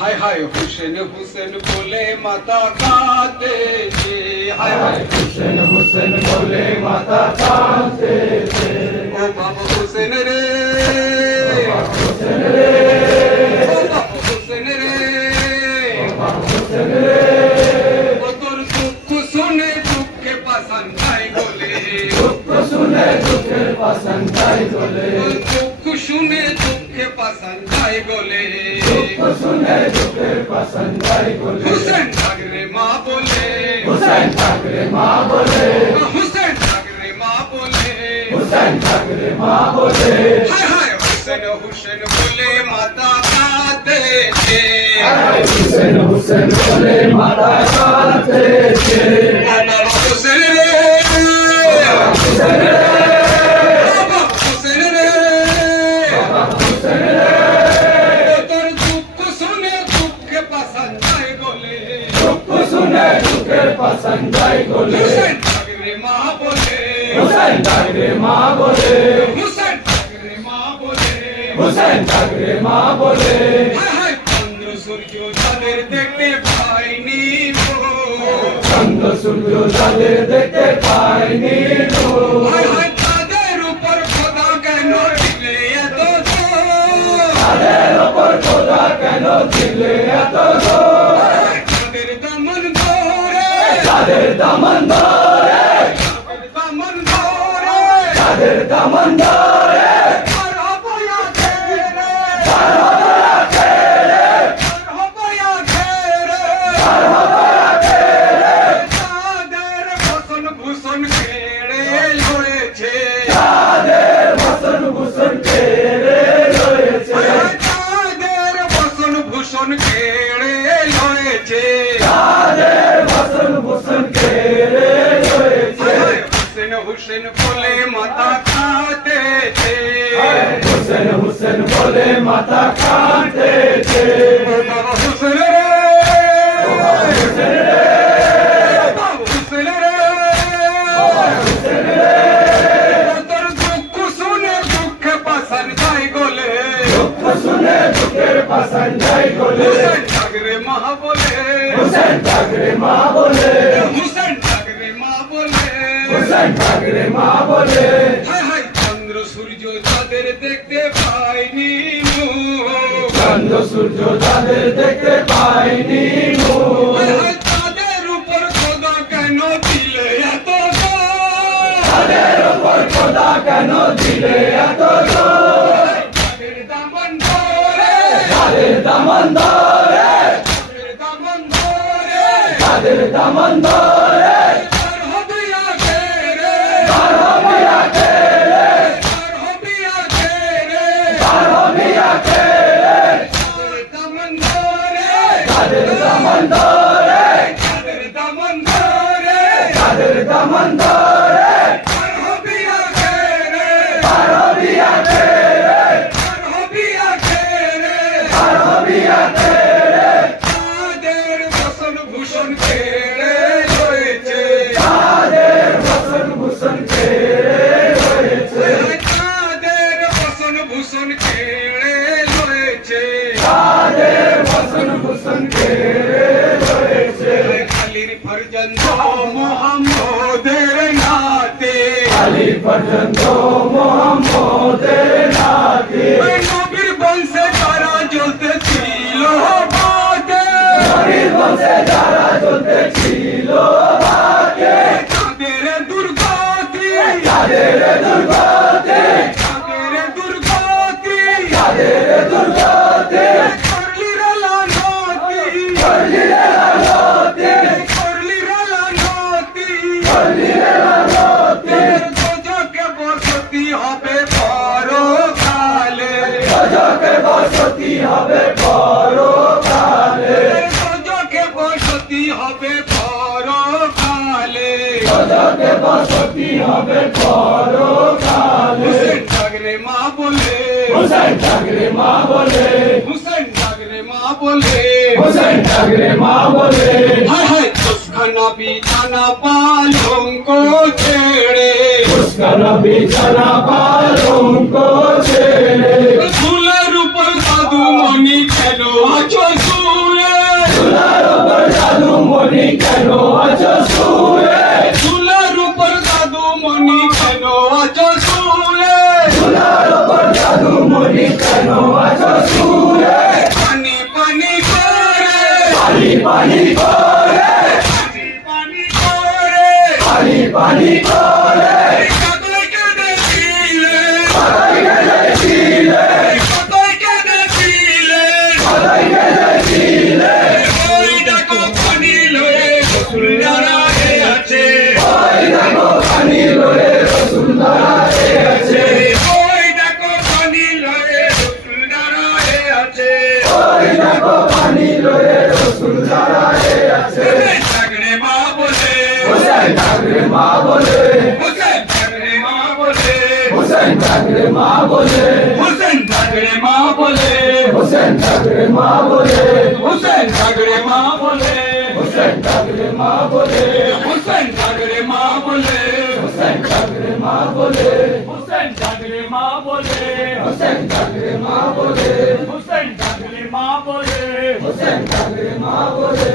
হায় হায় হুসেন হুসেন বলে মাতা কাঁদেছে হায় হায় হুসেন হুসেন বলে মাতা কাঁদতেছে ও বাবা হুসেন রে। হুসেন রে। ও বাবা হুসেন রে। হুসেন রে। ও তোর দুঃখ শুনে দুঃখে পাশান খাই বলে। দুঃখ শুনে দুঃখের পাশান তাই বলে। দুঃখ শুনে দুঃখে পাশান খাই বলে। দুঃখ শুনে দুঃখের পাশান তাই বলে হুসেন ঠাকরে মা বলে হুসেন ঠাকরে মা বলে হুসেন ঠাকরে মা বলে হুসেন ঠাকরে মা বলে হায় হায় হুসেন হুসেন বলে মাতা কাঁদেছে হায় হুসেন হুসেন বলে মাতা কাঁদতেছে বাবা মা বলে। হুসেন। ঠাকরে মা বলে। হুসেন ঠাকরে মা বলে। চন্দ্র সূর্য তাদের দেখতে পাইনি। চন্দ্র সূর্য তাদের দেখতে পাইনি তাদের উপর খোদা কেন দিলে এত? তাদের ওপর খোদা কেন দিলে এত? তাদের দামন ধরে তাদের দামন ধরে তাদের ফসল ভূষণ কেড়ে হুসেন হুসেন বলে মাথা কাঁদতেছে বাবা হুসেন রে। হুসেন রে। বাবা হুসেন রে হুসেন রে। তোর দুঃখ শুনে দুঃখে পাশান যাই গলে। দুঃখ শুনে দুঃখের পাশান যাই গলে। হুসেন ঠাকরে মা বলে। হুসেন ঠাকরে মা বলে। হুসেন ঠাকরে মা বলে। হুসেন ঠাকরে মা বলে। চন্দ্র সূর্য তাদের দেখতে পাইনি তাদের উপর খোদা কেন দিলে এত তাদের ওপর খোদা কেন দিলে এত তাদের দামন ধরে তাদের দামন ধরে তাদের দামন ধরে তাদের ভূষণ কেড়ে রয়েছে। তাদের বসন ভূষণ কেড়ে রয়েছে পর্যন্ত মোহাম্মদের নাতি নবীর বংশে তারা জ্বলতে ছিল বাদে নবীর বংশে যারা চলতে ছিল বাকে তাদের দুর্গতি। তাদের দুর্গতি। তাদের দুর্গতি। তাদের দুর্গতি। করলি রালানতি করলিরে আলোতে করলি রালানতি করলিরে আলোতে হবে পরকালে গজকে বসতি হবে পরকালে হুসেন ঠাকরে মা বলে হুসেন ঠাকরে মা বলে হুসেন ঠাকরে মা বলে হুসেন ঠাকরে মা বলে হায় হায় তোসখানা বিছানা পালঙ্ক ছেড়ে उसका বিছানা পালঙ্ক পানি পানি করে পানি পানি করে হোসেন ঠাকরে মা বলে হোসেন জাগরে মা বলে হোসেন ঠাকরে মা বলে হোসেন জাগরে মা বলে হোসেন ঠাকরে মা বলে হোসেন জাগরে মা বলে হোসেন ঠাকরে মা বলে হোসেন জাগরে মা বলে হোসেন ঠাকরে মা বলে হোসেন জাগরে মা বলে হোসেন ঠাকরে মা বলে